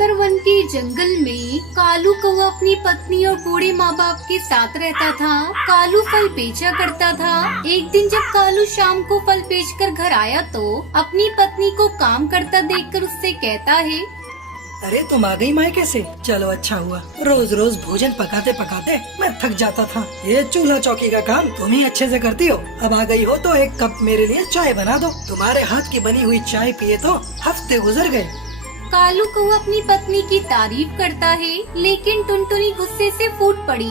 सुंदरवन के जंगल में कालू कौवा अपनी पत्नी और बूढ़े माँ बाप के साथ रहता था। कालू फल बेचा करता था। एक दिन जब कालू शाम को फल बेचकर घर आया तो अपनी पत्नी को काम करता देखकर उससे कहता है, अरे तुम आ गई मायके से, चलो अच्छा हुआ। रोज रोज भोजन पकाते पकाते मैं थक जाता था। ये चूल्हा चौकी का काम तुम ही अच्छे से करती हो। अब आ गई हो तो एक कप मेरे लिए चाय बना दो। तुम्हारे हाथ की बनी हुई चाय पिए तो हफ्ते गुजर गए। कालू कौवा अपनी पत्नी की तारीफ करता है, लेकिन टुनटुनी गुस्से से फूट पड़ी।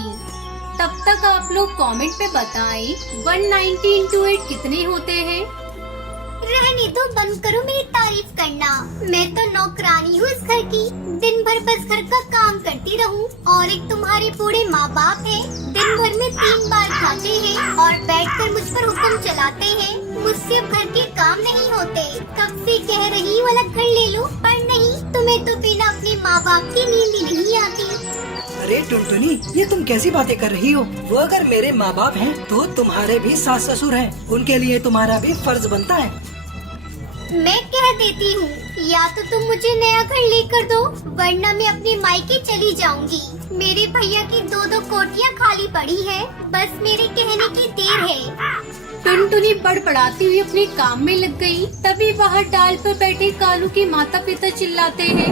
तब तक आप लोग कमेंट पे बताएं 190 into 8 कितने होते हैं। रहने दो, बंद करो मेरी तारीफ करना। मैं तो नौकरानी हूँ इस घर की, दिन भर बस घर का काम करती रहूँ। और एक तुम्हारे बूढ़े माँ बाप है, दिन भर में 3 बार खाते हैं और बैठकर मुझ पर हुक्म चलाते हैं। मुझसे अब घर के काम नहीं होते। कब से कह रही वाला घर ले लो, पर नहीं, तुम्हें तो बिना अपने माँ बाप की नींद ही नहीं आती। अरे टुनटुनी, ये तुम कैसी बातें कर रही हो? वो अगर मेरे माँ बाप हैं तो तुम्हारे भी सास ससुर हैं। उनके लिए तुम्हारा भी फर्ज बनता है। मैं कह देती हूँ, या तो तुम मुझे नया घर लेकर दो, वरना मैं अपने मायके चली जाऊंगी। मेरे भैया की 2-2 कोठियाँ खाली पड़ी है, बस मेरे कहने की देर है। टुनटुनी बड़बड़ाती हुई अपने काम में लग गई। तभी बाहर डाल पर बैठे कालू के माता पिता चिल्लाते हैं,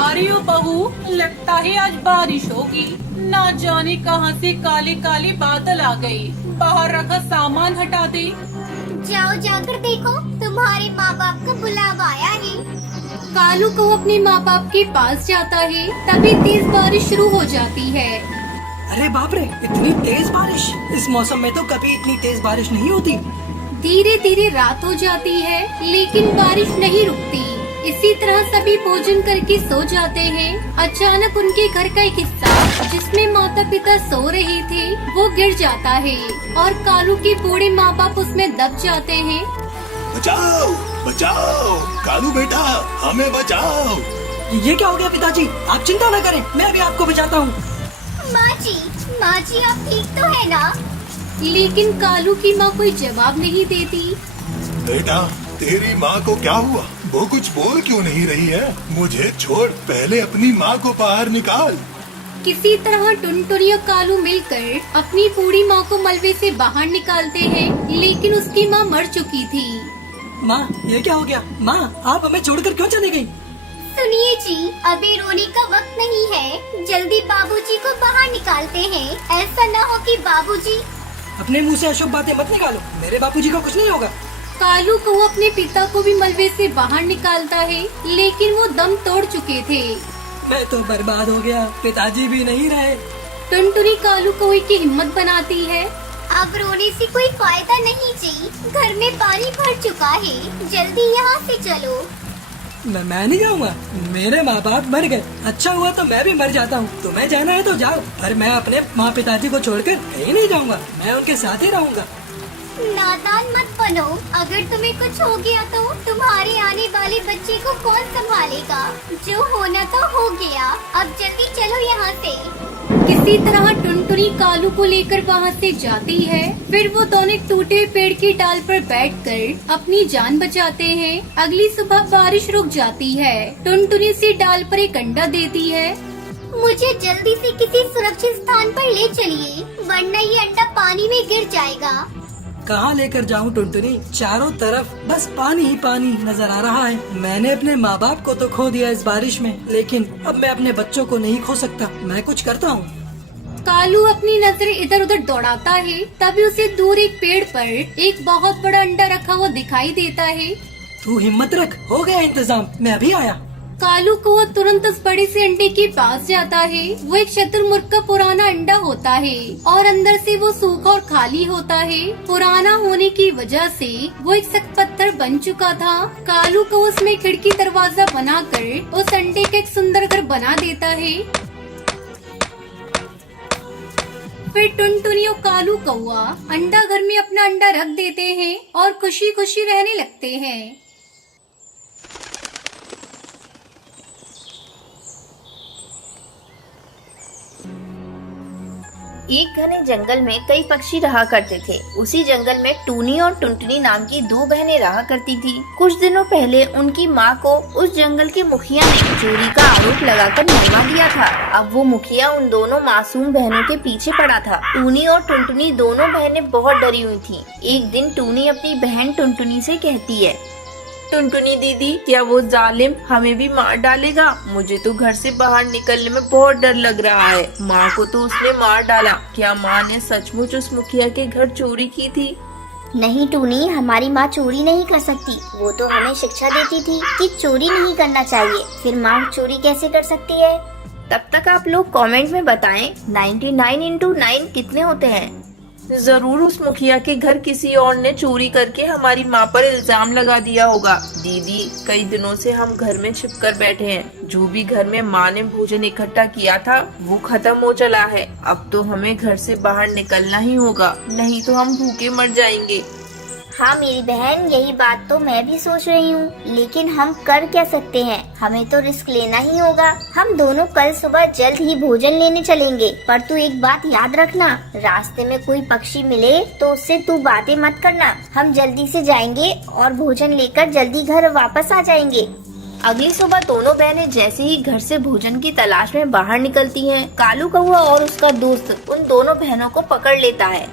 अरे ओ बहू, लगता है आज बारिश होगी। ना जाने कहां से काले काले बादल आ गए। बाहर रखा सामान हटा दे। जाओ जाकर देखो, तुम्हारे माँ बाप का बुलावा आया है। कालू को अपने माँ बाप के पास जाता है। तभी तेज बारिश शुरू हो जाती है। अरे बाप रे, इतनी तेज बारिश! इस मौसम में तो कभी इतनी तेज बारिश नहीं होती। धीरे धीरे रात हो जाती है, लेकिन बारिश नहीं रुकती। इसी तरह सभी भोजन करके सो जाते हैं। अचानक उनके घर का एक हिस्सा, जिसमें माता पिता सो रहे थे, वो गिर जाता है और कालू के बूढ़े माँ बाप उसमें दब जाते हैं। बचाओ बचाओ, कालू बेटा हमें बचाओ। ये क्या हो गया पिताजी? आप चिंता न करें, मैं अभी आपको बचाता हूँ। माँ जी आप ठीक तो है ना? लेकिन कालू की माँ कोई जवाब नहीं देती। बेटा, तेरी माँ को क्या हुआ? वो कुछ बोल क्यों नहीं रही है? मुझे छोड़, पहले अपनी माँ को बाहर निकाल। किसी तरह टुनटुनी और कालू मिलकर अपनी बूढ़ी माँ को मलबे से बाहर निकालते हैं, लेकिन उसकी माँ मर चुकी थी। माँ, ये क्या हो गया? माँ, आप हमें छोड़कर क्यों चली गयी? सुनिए जी, अभी रोने का वक्त नहीं है। जल्दी बाबूजी को बाहर निकालते हैं। ऐसा न हो कि बाबूजी। अपने मुँह से अशुभ बातें मत निकालो। मेरे बापूजी को कुछ नहीं होगा। कालू को अपने पिता को भी मलबे से बाहर निकालता है, लेकिन वो दम तोड़ चुके थे। मैं तो बर्बाद हो गया, पिताजी भी नहीं रहे। टुनटुनी कालू कौवे की हिम्मत बनाती है। अब रोने से कोई फायदा नहीं जी, घर में पानी भर चुका है। जल्दी यहाँ से चलो। मैं नहीं जाऊँगा। मेरे माँ बाप मर गए। अच्छा हुआ तो मैं भी मर जाता हूँ। तुम्हें जाना है तो जाओ, पर मैं अपने माँ पिताजी को छोड़कर कहीं नहीं जाऊँगा। मैं उनके साथ ही रहूँगा। नादान मत बनो। अगर तुम्हें कुछ हो गया तो तुम्हारे आने वाले बच्चे को कौन संभालेगा? जो होना था हो गया। अब जल्दी चलो यहाँ से। किसी तरह टुनटुनी कालू को लेकर वहाँ से जाती है। फिर वो दोनों टूटे पेड़ की डाल पर बैठकर अपनी जान बचाते हैं। अगली सुबह बारिश रुक जाती है। टुनटुनी उसी डाल पर एक अंडा देती है। मुझे जल्दी से किसी सुरक्षित स्थान पर ले चलिए, वरना ये अंडा पानी में गिर जाएगा। कहाँ लेकर जाऊँ टुनटुनी? चारों तरफ बस पानी ही पानी नजर आ रहा है। मैंने अपने माँ बाप को तो खो दिया इस बारिश में, लेकिन अब मैं अपने बच्चों को नहीं खो सकता। मैं कुछ करता हूँ। कालू अपनी नजर इधर उधर दौड़ाता है। तभी उसे दूर एक पेड़ पर एक बहुत बड़ा अंडा रखा हुआ दिखाई देता है। तू हिम्मत रख, हो गया इंतजाम, मैं अभी आया। कालू को वो तुरंत उस बड़े से अंडे के पास जाता है। वो एक शतुरमुर्ग का पुराना अंडा होता है और अंदर से वो सूखा और खाली होता है। पुराना होने की वजह से वो एक सख्त पत्थर बन चुका था। कालू को उसमें खिड़की दरवाजा बनाकर उस अंडे का एक सुंदर घर बना देता है। फिर टुनटुनी और कालू कौवा अंडा घर में अपना अंडा रख देते हैं और खुशी खुशी रहने लगते हैं। एक घने जंगल में कई पक्षी रहा करते थे। उसी जंगल में टूनी और टुनटुनी नाम की दो बहनें रहा करती थी। कुछ दिनों पहले उनकी माँ को उस जंगल के मुखिया ने चोरी का आरोप लगाकर मरवा दिया था। अब वो मुखिया उन दोनों मासूम बहनों के पीछे पड़ा था। टूनी और टुनटुनी दोनों बहनें बहुत डरी हुई थी। एक दिन टूनी अपनी बहन टुनटुनी से कहती है, टुनटुनी दीदी, क्या वो जालिम हमें भी मार डालेगा? मुझे तो घर से बाहर निकलने में बहुत डर लग रहा है। माँ को तो उसने मार डाला। क्या माँ ने सचमुच उस मुखिया के घर चोरी की थी? नहीं टूनी, हमारी माँ चोरी नहीं कर सकती। वो तो हमें शिक्षा देती थी कि चोरी नहीं करना चाहिए। फिर माँ चोरी कैसे कर सकती है? तब तक आप लोग कमेंट में बताएं 99 into 9 कितने होते हैं। जरूर उस मुखिया के घर किसी और ने चोरी करके हमारी माँ पर इल्जाम लगा दिया होगा। दीदी, कई दिनों से हम घर में छिप कर बैठे हैं। जो भी घर में माँ ने भोजन इकट्ठा किया था वो खत्म हो चला है। अब तो हमें घर से बाहर निकलना ही होगा, नहीं तो हम भूखे मर जाएंगे। हाँ मेरी बहन, यही बात तो मैं भी सोच रही हूँ, लेकिन हम कर क्या सकते हैं? हमें तो रिस्क लेना ही होगा। हम दोनों कल सुबह जल्द ही भोजन लेने चलेंगे। पर तू एक बात याद रखना, रास्ते में कोई पक्षी मिले तो उससे तू बातें मत करना। हम जल्दी से जाएंगे और भोजन लेकर जल्दी घर वापस आ जाएंगे। अगली सुबह दोनों बहनें जैसे ही घर से भोजन की तलाश में बाहर निकलती हैं, कालू कौवा और उसका दोस्त उन दोनों बहनों को पकड़ लेता है।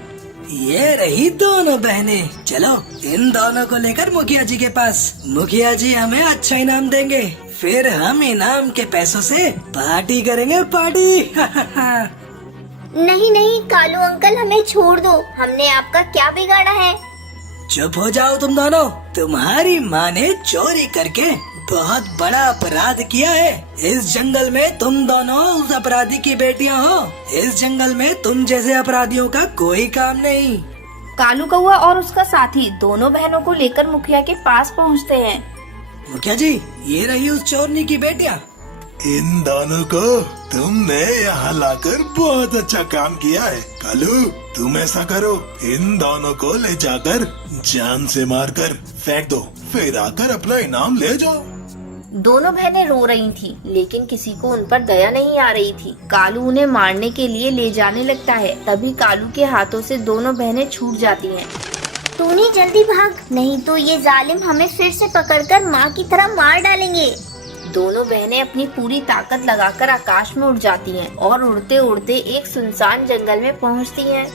ये रही दोनों बहनें, चलो इन दोनों को लेकर मुखिया जी के पास। मुखिया जी हमें अच्छा इनाम देंगे, फिर हम इनाम के पैसों से पार्टी करेंगे, पार्टी। नहीं नहीं कालू अंकल, हमें छोड़ दो। हमने आपका क्या बिगाड़ा है? चुप हो जाओ तुम दोनों। तुम्हारी माँ ने चोरी करके बहुत बड़ा अपराध किया है। इस जंगल में तुम दोनों उस अपराधी की बेटियां हो। इस जंगल में तुम जैसे अपराधियों का कोई काम नहीं। कालू कौवा और उसका साथी दोनों बहनों को लेकर मुखिया के पास पहुंचते हैं। मुखिया जी, ये रही उस चोरनी की बेटियां। इन दोनों को तुमने यहाँ लाकर बहुत अच्छा काम किया है। कालू, तुम ऐसा करो, इन दोनों को ले जाकर जान से मारकर फेंक दो, फिर आकर अपना इनाम ले जाओ। दोनों बहनें रो रही थीं, लेकिन किसी को उन पर दया नहीं आ रही थी। कालू उन्हें मारने के लिए ले जाने लगता है। तभी कालू के हाथों से दोनों बहनें छूट जाती हैं। टूनी जल्दी भाग, नहीं तो ये जालिम हमें फिर से पकड़कर माँ की तरह मार डालेंगे। दोनों बहनें अपनी पूरी ताकत लगाकर आकाश में उड़ जाती हैं और उड़ते उड़ते एक सुनसान जंगल में पहुंचती हैं,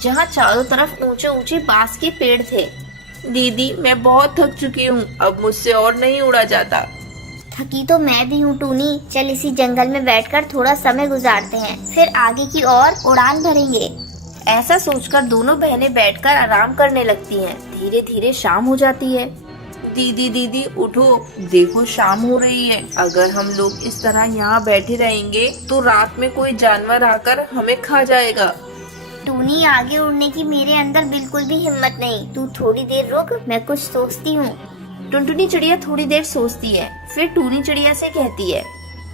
जहां चारों तरफ ऊंचे ऊंचे बांस के पेड़ थे। दीदी, मैं बहुत थक चुकी हूँ, अब मुझसे और नहीं उड़ा जाता। थकी तो मैं भी हूँ टूनी, चल इसी जंगल में बैठकर थोड़ा समय गुजारते हैं, फिर आगे की ओर उड़ान भरेंगे। ऐसा सोचकर दोनों बहनें बैठकर आराम करने लगती हैं। धीरे धीरे शाम हो जाती है। दीदी दीदी उठो, देखो शाम हो रही है। अगर हम लोग इस तरह यहाँ बैठे रहेंगे तो रात में कोई जानवर आकर हमें खा जाएगा। टूनी, आगे उड़ने की मेरे अंदर बिल्कुल भी हिम्मत नहीं। तू थोड़ी देर रुक, मैं कुछ सोचती हूँ। टुनटुनी चिड़िया थोड़ी देर सोचती है, फिर टूनी चिड़िया से कहती है,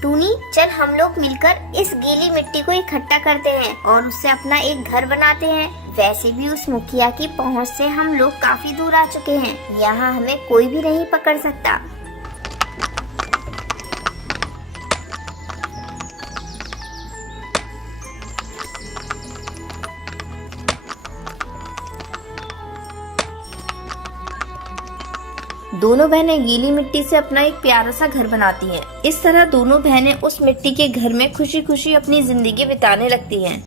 टूनी चल हम लोग मिलकर इस गीली मिट्टी को इकट्ठा करते हैं और उससे अपना एक घर बनाते हैं। वैसे भी उस मुखिया की पहुंच से हम लोग काफी दूर आ चुके हैं, यहाँ हमें कोई भी नहीं पकड़ सकता। दोनों बहनें गीली मिट्टी से अपना एक प्यारा सा घर बनाती हैं। इस तरह दोनों बहनें उस मिट्टी के घर में खुशी खुशी अपनी जिंदगी बिताने लगती हैं।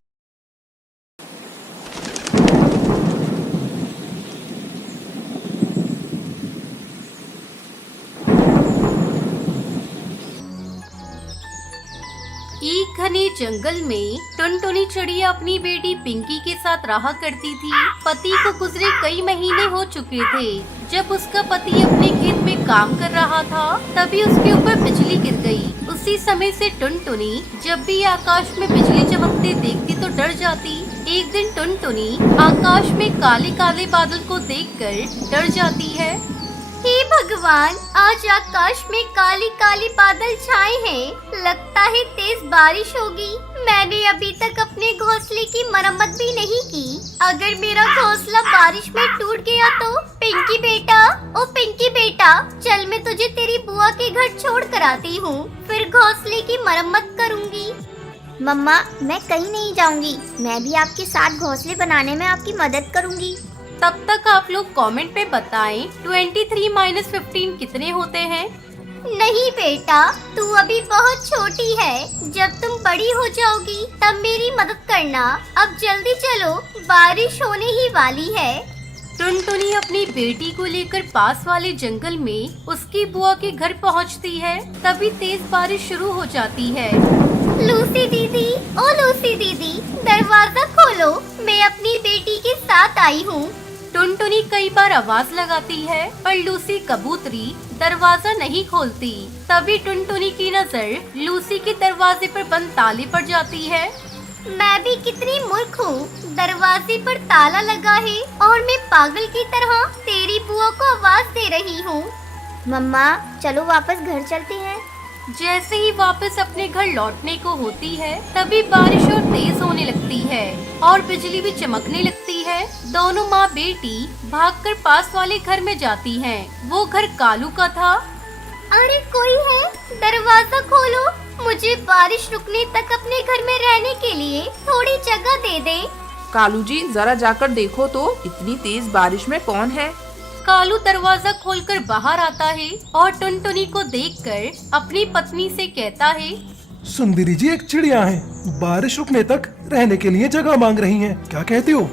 एक घने जंगल में टुनटुनी चिड़िया अपनी बेटी पिंकी के साथ रहा करती थी। पति को गुजरे कई महीने हो चुके थे। जब उसका पति अपने खेत में काम कर रहा था, तभी उसके ऊपर बिजली गिर गई। उसी समय से टुनटुनी जब भी आकाश में बिजली चमकते देखती तो डर जाती। एक दिन टुनटुनी आकाश में काले काले बादल को देखकर डर जाती है। हे भगवान, आज आकाश में काली काली बादल छाए हैं। लगता है तेज बारिश होगी। मैंने अभी तक अपने घोंसले की मरम्मत भी नहीं की। अगर मेरा घोंसला बारिश में टूट गया तो? पिंकी बेटा, ओ पिंकी बेटा, चल मैं तुझे तेरी बुआ के घर छोड़ कर आती हूँ, फिर घोंसले की मरम्मत करूँगी। मम्मा मैं कहीं नहीं जाऊंगी, मैं भी आपके साथ घोंसले बनाने में आपकी मदद करूंगी। तब तक आप लोग कमेंट पे बताएं 23 - 15 कितने होते हैं। नहीं बेटा, तू अभी बहुत छोटी है, जब तुम बड़ी हो जाओगी तब मेरी मदद करना। अब जल्दी चलो, बारिश होने ही वाली है। टुनटुनी अपनी बेटी को लेकर पास वाले जंगल में उसकी बुआ के घर पहुंचती है। तभी तेज बारिश शुरू हो जाती है। लूसी दीदी, ओ लूसी दीदी, दरवाजा खोलो, मैं अपनी बेटी के साथ आई हूँ। टुनटुनी कई बार आवाज लगाती है पर लूसी कबूतरी दरवाजा नहीं खोलती। तभी टुनटुनी की नजर लूसी के दरवाजे पर बंद ताले पर जाती है। मैं भी कितनी मूर्ख हूँ, दरवाजे पर ताला लगा है और मैं पागल की तरह तेरी बुआ को आवाज दे रही हूँ। मम्मा चलो वापस घर चलते हैं। जैसे ही वापस अपने घर लौटने को होती है तभी बारिश और तेज होने लगती है और बिजली भी चमकने लगती है। दोनों माँ बेटी भागकर पास वाले घर में जाती हैं। वो घर कालू का था। अरे कोई है, दरवाजा खोलो, मुझे बारिश रुकने तक अपने घर में रहने के लिए थोड़ी जगह दे दे। कालू जी जरा जाकर देखो तो इतनी तेज बारिश में कौन है। कालू दरवाजा खोलकर बाहर आता है और टुनटुनी को देखकर अपनी पत्नी से कहता है, सुंदरी जी एक चिड़िया है, बारिश रुकने तक रहने के लिए जगह मांग रही हैं, क्या कहती हो?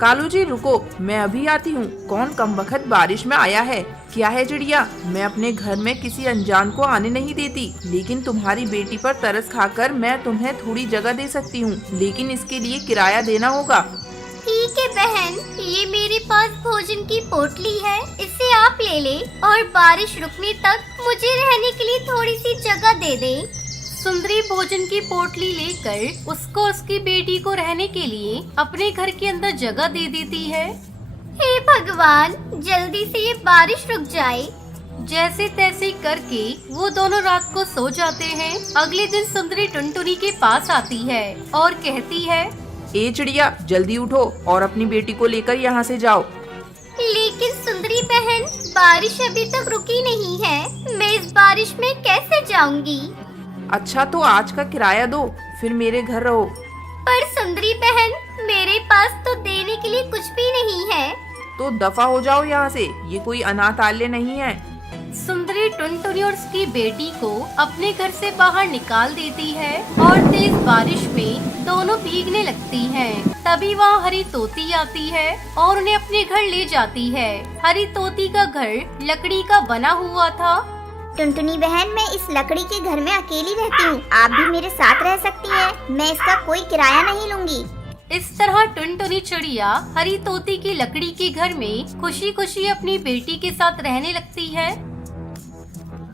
कालू जी रुको, मैं अभी आती हूँ। कौन कमबख्त बारिश में आया है? क्या है चिड़िया, मैं अपने घर में किसी अनजान को आने नहीं देती, लेकिन तुम्हारी बेटी पर तरस खाकर मैं तुम्हें थोड़ी जगह दे सकती हूँ, लेकिन इसके लिए किराया देना होगा। ठीक है बहन, ये मेरे पास भोजन की पोटली है, इसे आप ले ले और बारिश रुकने तक मुझे रहने के लिए थोड़ी सी जगह दे दे। सुंदरी भोजन की पोटली लेकर उसको उसकी बेटी को रहने के लिए अपने घर के अंदर जगह दे देती है। हे भगवान, जल्दी से ये बारिश रुक जाए। जैसे तैसे करके वो दोनों रात को सो जाते हैं। अगले दिन सुंदरी टुनटुनी के पास आती है और कहती है, ए चिड़िया जल्दी उठो और अपनी बेटी को लेकर यहाँ से जाओ। लेकिन सुंदरी बहन, बारिश अभी तक रुकी नहीं है, मैं इस बारिश में कैसे जाऊंगी? अच्छा तो आज का किराया दो, फिर मेरे घर रहो। पर सुंदरी बहन, मेरे पास तो देने के लिए कुछ भी नहीं है। तो दफा हो जाओ यहाँ से, ये कोई अनाथालय नहीं है। सुंदरी टुनटुनी और उसकी बेटी को अपने घर से बाहर निकाल देती है और तेज बारिश में दोनों भीगने लगती हैं। तभी वहाँ हरी तोती आती है और उन्हें अपने घर ले जाती है। हरी तोती का घर लकड़ी का बना हुआ था। टुनटुनी बहन, मैं इस लकड़ी के घर में अकेली रहती हूँ, आप भी मेरे साथ रह सकती हैं। मैं इसका कोई किराया नहीं लूंगी। इस तरह टुनटुनी चिड़िया हरी तोती की लकड़ी के घर में खुशी खुशी अपनी बेटी के साथ रहने लगती है।